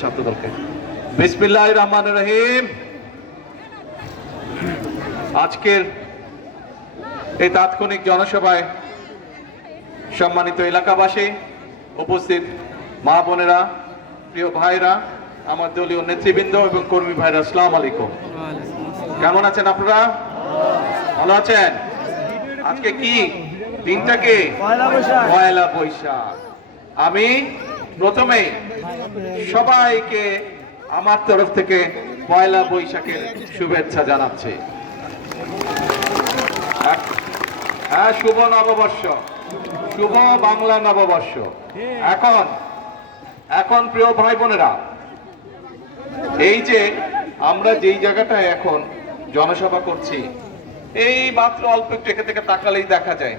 ছাত্রদলকে বিসমিল্লাহির রহমানির রহিম। আজকের এই তাৎক্ষণিক জনসভায় সম্মানিত এলাকাবাসী, উপস্থিত মা বোনেরা, প্রিয় ভাইরা, আমার দলীয় নেতৃবৃন্দ এবং কর্মী ভাইরা, আসসালামু আলাইকুম। কেমন আছেন আপনারা? ভালো আছেন? আজকে কি দিনটা? কি পয়লা বৈশাখ। আমি প্রথমেই সবাইকে আমার তরফ থেকে পয়লা বৈশাখের শুভেচ্ছা জানাচ্ছি। হ্যাঁ, শুভ নববর্ষ, শুভ বাংলা নববর্ষ। এখন প্রিয় ভাই বোনেরা, এই যে আমরা যেই জায়গাটায় এখন জনসভা করছি, এই মাত্র অল্প একটু এখান থেকে তাকালেই দেখা যায়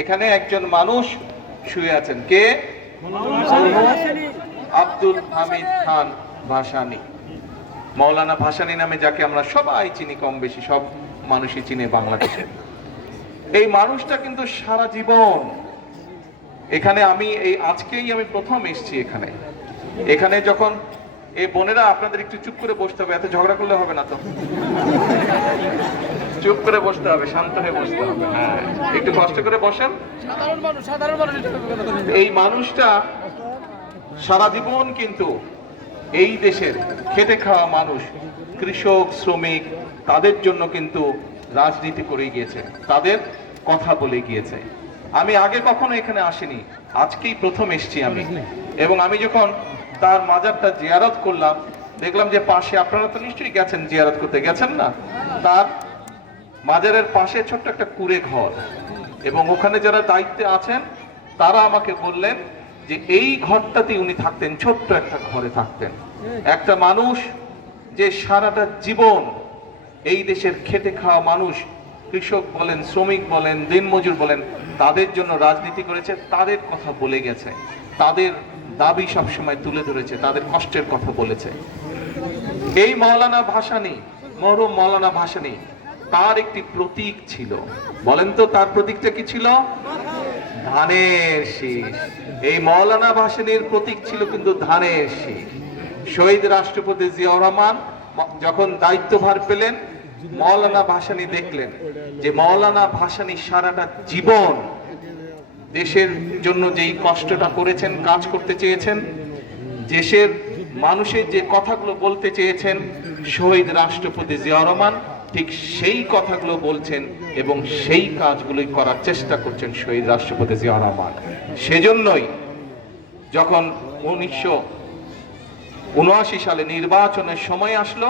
এখানে একজন মানুষ শুয়ে আছেন। কে? আব্দুল হামিদ খান ভাসানী, মৌলানা ভাসানী নামে যাকে আমরা সবাই চিনি, কম বেশি সব মানুষই চিনে বাংলাদেশে। এই মানুষটা কিন্তু সারা জীবন এখানে, আজকেই আমি প্রথম এসেছি এখানে যখন এই বোনেরা, আপনাদের একটু চুপ করে বসতে হবে, এত ঝগড়া করলে হবে না তো, চুপ করে বসতে হবে, শান্ত হয়ে বসতে হবে। হ্যাঁ, একটু কষ্ট করে বসেন। এই মানুষটা সারা জীবন কিন্তু এই দেশের খেটে খাওয়া মানুষ, কৃষক, শ্রমিক, তাদের জন্য কিন্তু রাজনীতি করে গিয়েছে, তাদের কথা বলে গিয়েছে। আমি আগে কখনো এখানে আসিনি, আজকেই প্রথম এসেছি আমি। এবং আমি যখন তার মাজারটা জিয়ারত করলাম, দেখলাম যে পাশে, আপনারা তো নিশ্চয়ই গেছেন, জিয়ারত করতে গেছেন না? তার মাজারের পাশে ছোট্ট একটা কুঁড়ে ঘর, এবং ওখানে যারা দায়িত্বে আছেন তারা আমাকে বললেন যে এই ঘরটাতে উনি থাকতেন, ছোট্ট একটা ঘরে থাকতেন। একটা মানুষ যে সারাটা জীবন এই দেশের খেটে খাওয়া মানুষ, কৃষক বলেন, শ্রমিক বলেন, দিনমজুর বলেন, তাদের জন্য রাজনীতি করেছে, তাদের কথা বলে গেছে, তাদের দাবি সবসময় তুলে ধরেছে, তাদের কষ্টের কথা বলেছে। এই মৌলানা ভাসানী, মরহুম মৌলানা ভাসানী, তার একটি প্রতীক ছিল। বলেন তো তার প্রতীকটা কি ছিল? ধানের শীষ। এই মৌলানা ভাসানীর প্রতীক ছিল কিন্তু ধানের শীষ। শহীদ রাষ্ট্রপতি জিয়াউর রহমান যখন দায়িত্বভার পেলেন, মৌলানা ভাসানী দেখলেন যে মৌলানা ভাসানী সারাটা জীবন দেশের জন্য যেই কষ্টটা করেছেন, কাজ করতে চেয়েছেন, দেশের মানুষের যে কথাগুলো বলতে চেয়েছেন, শহীদ রাষ্ট্রপতি জিয়াউর রহমান ঠিক সেই কথাগুলো বলছেন এবং সেই কাজগুলোই করার চেষ্টা করছেন শহীদ রাষ্ট্রপতি জিয়াউর রহমান। সেজন্যই যখন 1979 সালে নির্বাচনের সময় আসলো,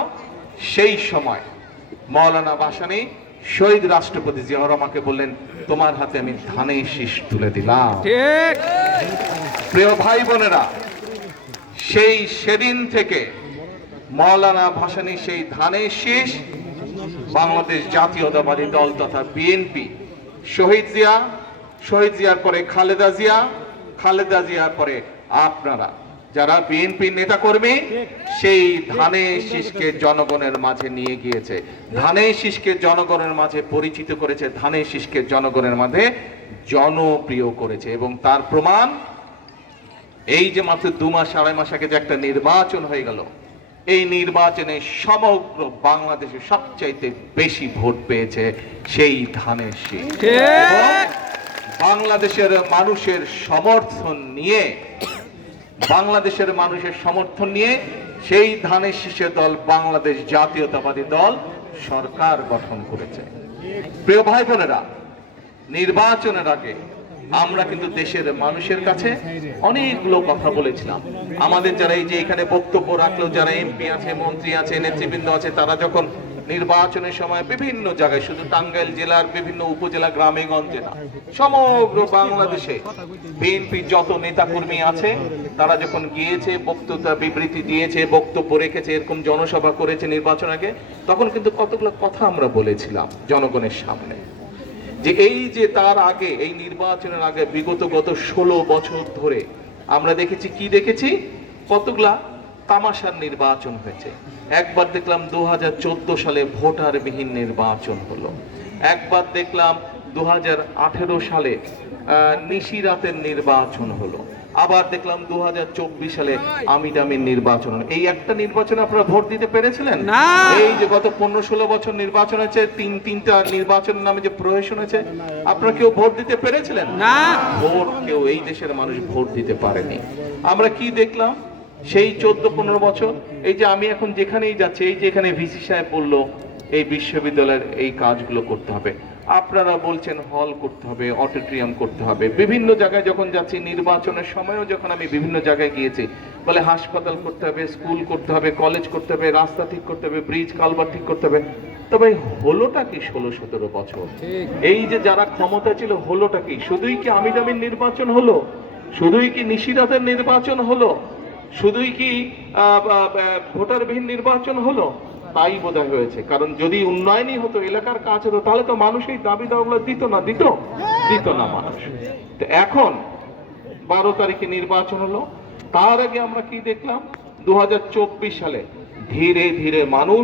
সেই সময় মৌলানা ভাসানী শহীদ রাষ্ট্রপতি জিয়াউর রহমানকে বললেন, তোমার হাতে আমি ধানের শীষ তুলে দিলাম। প্রিয় ভাই বোনেরা, সেদিন থেকে মৌলানা ভাসানী সেই ধানের শীষ বাংলাদেশ জাতীয়তাবাদী দল তথা বিএনপি, শহীদ জিয়ার পরে খালেদা জিয়ার পরে আপনারা যারা বিএনপি নেতা কর্মী, সেই ধানের শীষকে জনগণের মাঝে নিয়ে গিয়েছে, ধানের শীষকে জনগণের মাঝে পরিচিত করেছে, ধানের শীষকে জনগণের মাঝে জনপ্রিয় করেছে। এবং তার প্রমাণ এই যে মাত্র 2 মাস 2.5 মাস আগে যে একটা নির্বাচন হয়ে গেল, এই নির্বাচনে সমগ্র বাংলাদেশে সবচাইতে বেশি ভোট পেয়েছে সেই ধানের শীষ। বাংলাদেশের মানুষের সমর্থন নিয়ে সেই ধানের শীষের দল বাংলাদেশ জাতীয়তাবাদী দল সরকার গঠন করেছে। প্রিয় ভাই বোনেরা, নির্বাচনের আগে আমরা কিন্তু দেশের মানুষের কাছে অনেকগুলো কথা বলেছিলাম। আমাদের যারা এই যে এখানে বক্তব্য রাখলো, যারা এমপি আছে, মন্ত্রী আছে, নেতৃবৃন্দ আছে, তারা যখন নির্বাচনের সময় বিভিন্ন জায়গায়, শুধু টাঙ্গাইল জেলার বিভিন্ন উপজেলা, গ্রামে গঞ্জে না, সমগ্র বাংলাদেশে বিএনপি যত নেতাকর্মী আছে, তারা যখন গিয়েছে, বক্তৃতা বিবৃতি দিয়েছে, বক্তব্য রেখেছে, এরকম জনসভা করেছে নির্বাচন আগে, তখন কিন্তু কতগুলো কথা আমরা বলেছিলাম জনগণের সামনে, যে এই যে তার আগে, এই নির্বাচনের আগে গত 16 বছর ধরে আমরা দেখেছি কতগুলা তামাশার নির্বাচন হয়েছে। একবার দেখলাম 2014 সালে ভোটারবিহীন নির্বাচন হলো, একবার দেখলাম 2018 সালে নিশিরাতের নির্বাচন হলো, আবার দেখলাম 2024 সালে আমির নির্বাচন। এই একটা নির্বাচনে আপনারা ভোট দিতে পেরেছিলেন? না। এই যে গত 15-16 বছর নির্বাচন হয়েছে, তিনটা নির্বাচনের নামে যে প্রহসন হয়েছে, আপনারা কেউ ভোট দিতে পেরেছিলেন? না। ভোট কেউ, এই দেশের মানুষ ভোট দিতে পারেনি। আমরা কি দেখলাম সেই 14-15 বছর? এই যে আমি এখন যেখানেই যাচ্ছি, এই যে এখানে ভিসি সাহেব বললো এই বিশ্ববিদ্যালয়ের এই কাজগুলো করতে হবে, আপনারা বলছেন হল করতে হবে, অডিটোরিয়াম করতে হবে। বিভিন্ন জায়গায় যখন যাচ্ছি, নির্বাচনের সময়ও যখন আমি বিভিন্ন জায়গায় গিয়েছি, বলে হাসপাতাল করতে হবে, স্কুল করতে হবে, কলেজ করতে হবে, রাস্তা ঠিক করতে হবে, ব্রিজ কালভার্ট ঠিক করতে হবে। তবে হলোটা কি 16-17 বছর? এই যে যারা ক্ষমতা ছিল, হলোটা কি? শুধুই কি আমির নির্বাচন হলো? শুধুই কি নিশিরাতের নির্বাচন হলো? শুধুই কি ভোটারবিহীন নির্বাচন হলো? তাই বোধহয় হয়েছে। কারণ যদি উন্নয়নই হতো, এলাকার কাজ হতো, তাহলে তো মানুষ এই দাবি দাওয়াগুলো দিত না মানুষ। তো এখন 12 তারিখে নির্বাচন হলো, তার আগে আমরা কি দেখলাম? 2024 সালে ধীরে ধীরে মানুষ